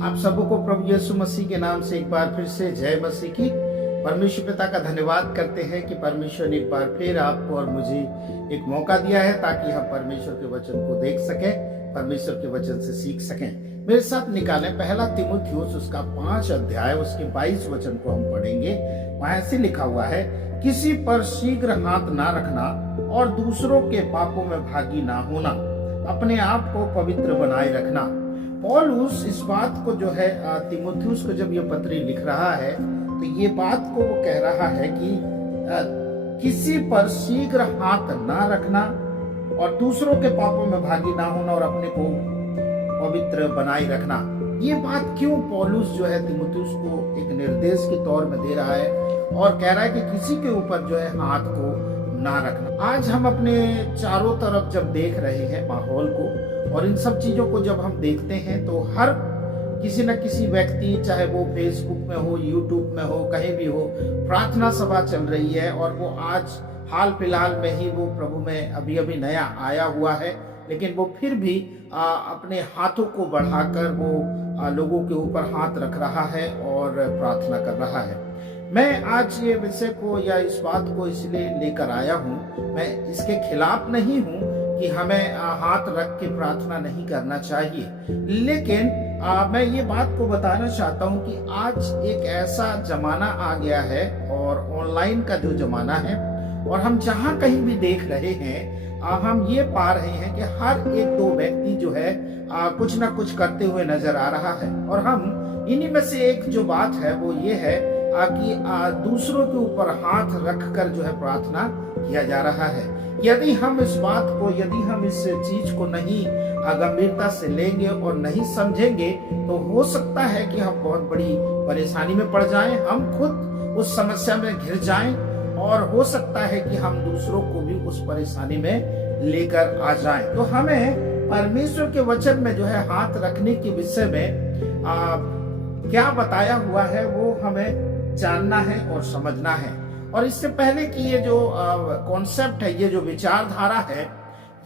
आप सबको प्रभु यीशु मसीह के नाम से एक बार फिर से जय मसीह की। परमेश्वर पिता का धन्यवाद करते हैं कि परमेश्वर ने एक बार फिर आपको और मुझे एक मौका दिया है ताकि हम परमेश्वर के वचन को देख सकें, परमेश्वर के वचन से सीख सकें। मेरे साथ निकालें पहला तीमुथियुस उसका 5 अध्याय उसके 22 वचन को हम पढ़ेंगे। वहां ऐसे लिखा हुआ है, किसी पर शीघ्र हाथ ना रखना और दूसरों के पापों में भागी ना होना, अपने आप को पवित्र बनाए रखना। पौलुस इस बात को जो है तीमुथियुस को जब ये पत्री लिख रहा है तो ये बात को वो कह रहा है कि किसी पर शीघ्र हाथ ना रखना और दूसरों के पापों में भागी ना होना और अपने को पवित्र बनाए रखना। ये बात क्यों पौलुस जो है तीमुथियुस को एक निर्देश के तौर में दे रहा है और कह रहा है कि किसी के ऊपर जो है हाथ को ना रखना। आज हम अपने चारों तरफ जब देख रहे हैं माहौल को और इन सब चीजों को जब हम देखते हैं तो हर किसी न किसी व्यक्ति, चाहे वो फेसबुक में हो, यूट्यूब में हो, कहीं भी हो, प्रार्थना सभा चल रही है और वो आज हाल फिलहाल में ही वो प्रभु में अभी नया आया हुआ है, लेकिन वो फिर भी अपने हाथों को बढ़ाकर वो लोगों के ऊपर हाथ रख रहा है और प्रार्थना कर रहा है। मैं आज ये विषय को या इस बात को इसलिए लेकर आया हूँ, मैं इसके खिलाफ नहीं हूँ कि हमें हाथ रख के प्रार्थना नहीं करना चाहिए, लेकिन मैं ये बात को बताना चाहता हूँ कि आज एक ऐसा जमाना आ गया है और ऑनलाइन का जो जमाना है और हम जहाँ कहीं भी देख रहे हैं हम ये पा रहे हैं कि हर एक दो व्यक्ति जो है कुछ ना कुछ करते हुए नजर आ रहा है और हम इन्हीं में से एक जो बात है वो ये है कि दूसरों के ऊपर हाथ रखकर जो है प्रार्थना किया जा रहा है। यदि हम इस बात को, यदि हम इस चीज को नहीं गंभीरता से लेंगे और नहीं समझेंगे तो हो सकता है कि हम बहुत बड़ी परेशानी में पड़ जाएं, हम खुद उस समस्या में घिर जाएं और हो सकता है कि हम दूसरों को भी उस परेशानी में लेकर आ जाएं। तो हमें परमेश्वर के वचन में जो है हाथ रखने के विषय में क्या बताया हुआ है वो हमें जानना है और समझना है। और इससे पहले कि ये जो कॉन्सेप्ट है, ये जो विचारधारा है,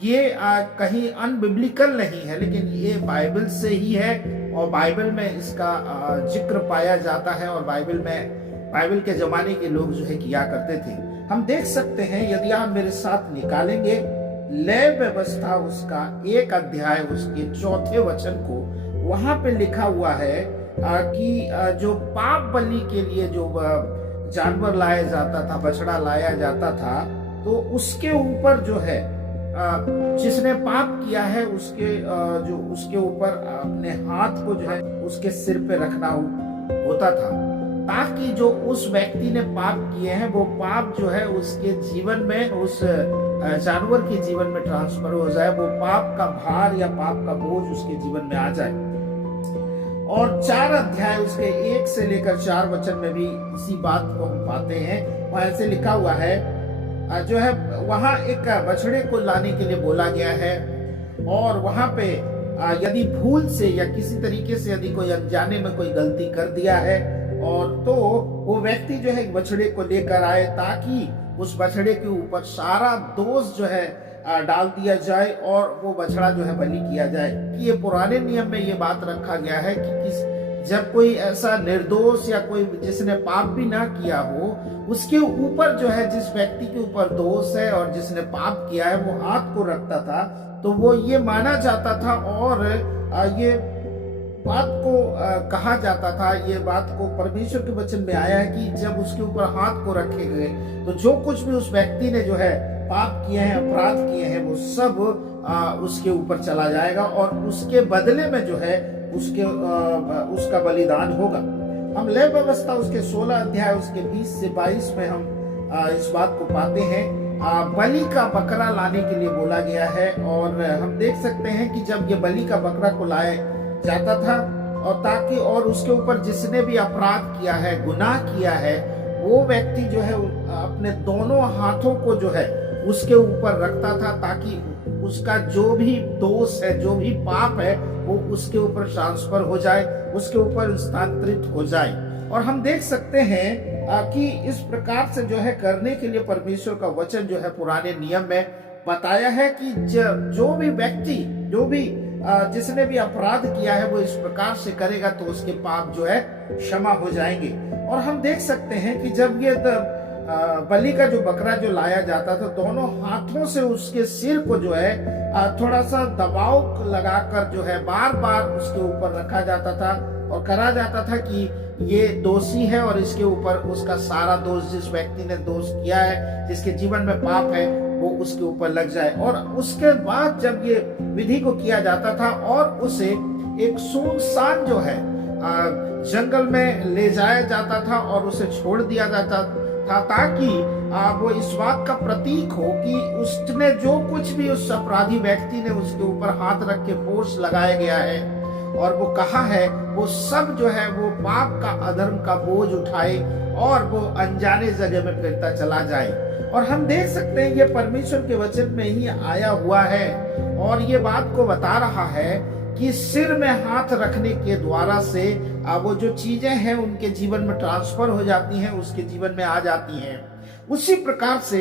ये कहीं अनबिब्लिकल नहीं है, लेकिन ये बाइबल से ही है और बाइबल में इसका जिक्र पाया जाता है और बाइबल के जमाने के लोग जो है किया करते थे। हम देख सकते हैं, यदि आप मेरे साथ निकालेंगे लय व्यवस्था उसका 1 अध्याय उसके 4 वचन को, वहां पे लिखा हुआ है कि जो पाप बलि के लिए जो जानवर लाया जाता था, बछड़ा लाया जाता था, तो उसके ऊपर जो है जिसने पाप किया है उसके ऊपर अपने हाथ को जो है उसके सिर पे रखना होता था, ताकि जो उस व्यक्ति ने पाप किए हैं वो पाप जो है उसके जीवन में, उस जानवर के जीवन में ट्रांसफर हो जाए, वो पाप का भार या पाप का बोझ उसके जीवन में आ जाए। और 4 अध्याय उसके 1 से लेकर 4 वचन में भी इसी बात को हम पाते हैं। वहां ऐसे लिखा हुआ है, जो है वहां एक बछड़े को लाने के लिए बोला गया है और वहां पे यदि भूल से या किसी तरीके से यदि कोई अनजाने में कोई गलती कर दिया है और तो वो व्यक्ति जो है बछड़े को लेकर आए ताकि उस बछड़े के ऊपर सारा दोष जो है डाल दिया जाए और वो बछड़ा जो है बलि किया जाए। कि ये पुराने नियम में ये बात रखा गया है कि जब कोई ऐसा निर्दोष या कोई जिसने पाप भी ना किया हो, उसके ऊपर जो है जिस व्यक्ति के ऊपर दोष है और जिसने पाप किया है वो हाथ को रखता था, तो वो ये माना जाता था और ये बात को कहा जाता था, ये बात को परमेश्वर के वचन में आया है कि जब उसके ऊपर हाथ को रखे गए तो जो कुछ भी उस व्यक्ति ने जो है पाप किए हैं, अपराध किए हैं, वो सब उसके ऊपर चला जाएगा और उसके बदले में जो है उसका बलिदान होगा। हम लय व्यवस्था उसके 16 अध्याय उसके 20 से 22 में हम इस बात को पाते हैं। बलि का बकरा लाने के लिए बोला गया है और हम देख सकते हैं कि जब ये बलि का बकरा को लाया जाता था और ताकि और उसके ऊपर जिसने भी अपराध किया है, गुनाह किया है, वो व्यक्ति जो है अपने दोनों हाथों को जो है उसके ऊपर रखता था ताकि उसका जो भी दोष है, जो भी पाप है, वो उसके ऊपर ट्रांसफर हो जाए, उसके ऊपर स्थानांतरित हो जाए। और हम देख सकते हैं कि इस प्रकार से जो है करने के लिए परमेश्वर का वचन जो है पुराने नियम में बताया है कि जो भी व्यक्ति, जो भी जिसने भी अपराध किया है वो इस प्रकार से करेगा तो उसके पाप जो है क्षमा हो जाएंगे। और हम देख सकते हैं कि जब ये बलि का जो बकरा जो लाया जाता था, दोनों हाथों से उसके सिर को जो है थोड़ा सा दबाव लगाकर जो है बार बार उसके ऊपर रखा जाता था और करा जाता था कि ये दोषी है और इसके ऊपर उसका सारा दोष, जिस व्यक्ति ने दोष किया है, जिसके जीवन में पाप है, वो उसके ऊपर लग जाए। और उसके बाद जब ये विधि को किया जाता था और उसे एक सुनसान जो है जंगल में ले जाया जाता था और उसे छोड़ दिया जाता था, ताकि वो इस बात का प्रतीक हो कि उसने जो कुछ भी उस अपराधी व्यक्ति ने उसके ऊपर हाथ रख के फोर्स लगाया गया है और वो कहा है, वो सब जो है वो पाप का, अधर्म का बोझ उठाए और वो अनजाने जगह में फिरता चला जाए। और हम देख सकते हैं ये परमेश्वर के वचन में ही आया हुआ है और ये बात को बता रहा है कि सिर में हाथ रखने के द्वारा से वो जो चीजें हैं उनके जीवन में ट्रांसफर हो जाती हैं, उसके जीवन में आ जाती हैं। उसी प्रकार से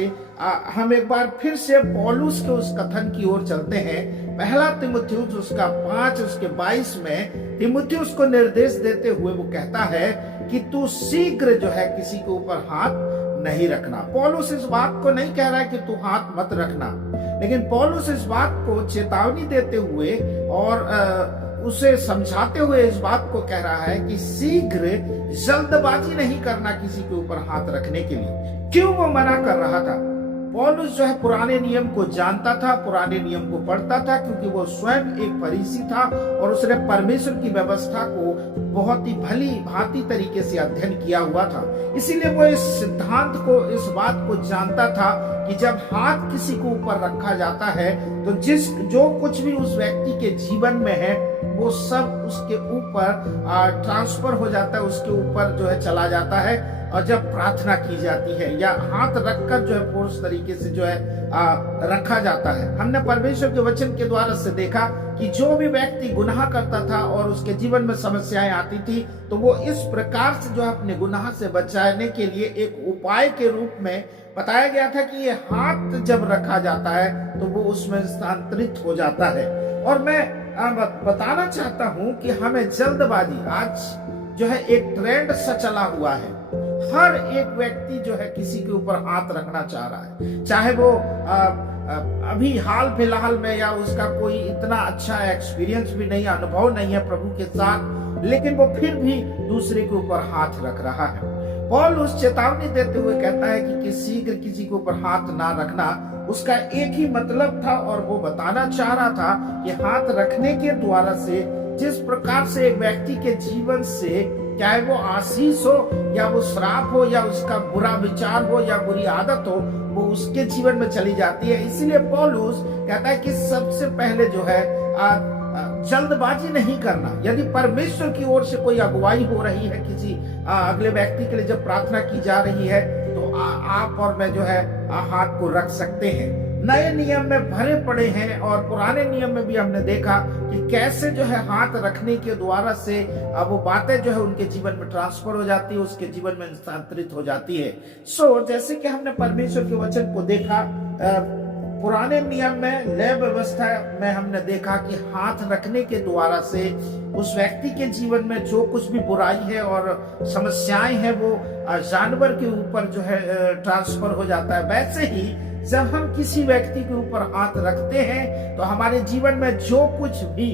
हम एक बार फिर से पौलुस के उस कथन की ओर चलते हैं। पहला तीमुथियुस उसका 5 उसके 22 में तीमुथियुस को निर्देश देते हुए वो कहता है कि तू शीघ्र जो है किसी के ऊपर हाथ नहीं रखना। पौलुस इस बात को नहीं कह रहा है कि तू हाथ मत रखना, लेकिन पौलुस इस बात को चेतावनी देते हुए और उसे समझाते हुए इस बात को कह रहा है कि शीघ्र जल्दबाजी नहीं करना किसी के ऊपर हाथ रखने के लिए। क्यों वो मना कर रहा था? पौलुस जो है पुराने नियम को जानता था, पुराने नियम को पढ़ता था, क्योंकि वो स्वयं एक फरीसी था और उसने परमेश्वर की व्यवस्था को बहुत ही भली भांति तरीके से अध्ययन किया हुआ था। इसीलिए वो इस सिद्धांत को, इस बात को जानता था कि जब हाथ किसी के ऊपर रखा जाता है तो जो कुछ भी उस व्यक्ति के जीवन में है वो सब उसके ऊपर ट्रांसफर हो जाता है, उसके ऊपर जो है चला जाता है। और जब प्रार्थना की जाती है या हाथ रखकर जो है फोर्स तरीके से जो है रखा जाता है, हमने परमेश्वर के वचन के द्वारा से देखा कि जो भी व्यक्ति गुनाह करता था और उसके जीवन में समस्याएं आती थी तो वो इस प्रकार से जो है अपने गुनाह से बचाने के लिए एक उपाय के रूप में बताया गया था कि ये हाथ जब रखा जाता है तो वो उसमें स्थानांतरित हो जाता है। और मैं बताना चाहता हूं कि हमें जल्दबाजी, आज जो है एक ट्रेंड सा चला हुआ है, हर एक व्यक्ति जो है किसी के ऊपर हाथ रखना चाह रहा है, चाहे वो अभी हाल फिलहाल में या उसका कोई इतना अच्छा एक्सपीरियंस भी नहीं, अनुभव नहीं है प्रभु के साथ, लेकिन वो फिर भी दूसरे के ऊपर हाथ रख रहा है। पौलुस चेतावनी देते हुए कहता है कि शीघ्र किसी के ऊपर हाथ ना रखना। उसका एक ही मतलब था और वो बताना चाह रहा था कि हाथ रखने के द्वारा से जिस प्रकार से एक व्यक्ति के जीवन से, चाहे वो आशीष हो या वो श्राप हो या उसका बुरा विचार हो या बुरी आदत हो, वो उसके जीवन में चली जाती है। इसीलिए पौलुस कहता है कि सबसे पहले जो है जल्दबाजी नहीं करना। यदि परमेश्वर की ओर से कोई अगुवाई हो रही है किसी अगले व्यक्ति के लिए, जब प्रार्थना की जा रही है, तो आप और मैं जो है हाथ को रख सकते हैं। नए नियम में भरे पड़े हैं और पुराने नियम में भी हमने देखा कि कैसे जो है हाथ रखने के द्वारा से वो बातें जो है उनके जीवन में ट्रांसफर हो जाती है, उसके जीवन में स्थानांतरित हो जाती है। जैसे कि हमने परमेश्वर के वचन को देखा, पुराने नियम में, नए व्यवस्था में हमने देखा कि हाथ रखने के द्वारा से उस व्यक्ति के जीवन में जो कुछ भी बुराई है और समस्याएं हैं वो जानवर के ऊपर जो है ट्रांसफर हो जाता है। वैसे ही जब हम किसी व्यक्ति के ऊपर हाथ रखते हैं तो हमारे जीवन में जो कुछ भी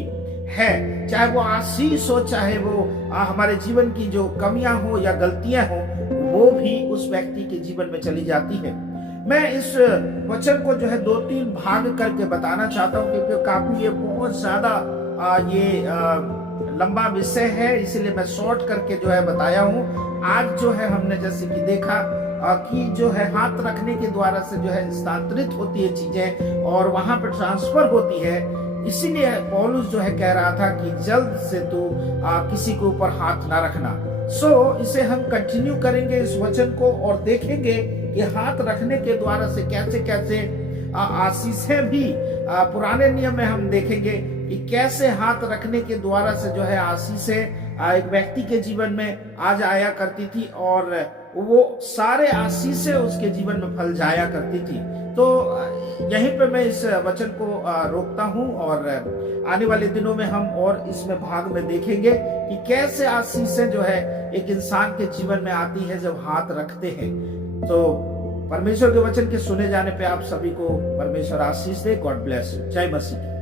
है, चाहे वो आशीष हो, चाहे वो हमारे जीवन की जो कमियां हो या गलतियां हो, वो भी उस व्यक्ति के जीवन में चली जाती है। मैं इस वचन को जो है 2-3 भाग करके बताना चाहता हूँ, क्योंकि काफी ये बहुत ज्यादा लंबा विषय है, इसीलिए मैं शॉर्ट करके जो है बताया हूँ। आज जो है हमने जैसे कि देखा कि जो है हाथ रखने के द्वारा से जो है स्थानांतरित होती है चीजें और वहां पर ट्रांसफर होती है। इसीलिए पौलुस जो है कह रहा था कि जल्द से तो किसी के ऊपर हाथ ना रखना। इसे हम कंटिन्यू करेंगे इस वचन को और देखेंगे कि हाथ रखने के द्वारा से कैसे कैसे आशीषें भी पुराने नियम में हम देखेंगे कि कैसे हाथ रखने के द्वारा से जो है आशीषें एक व्यक्ति के जीवन में आ जाया करती थी और वो सारे आशीषें उसके जीवन में फल जाया करती थी। तो यहीं पे मैं इस वचन को रोकता हूं और आने वाले दिनों में हम और इसमें भाग में देखेंगे कि कैसे आशीषें जो है एक इंसान के जीवन में आती है जब हाथ रखते हैं। तो परमेश्वर के वचन के सुने जाने पे आप सभी को परमेश्वर आशीष दे। God bless you. जय मसीह।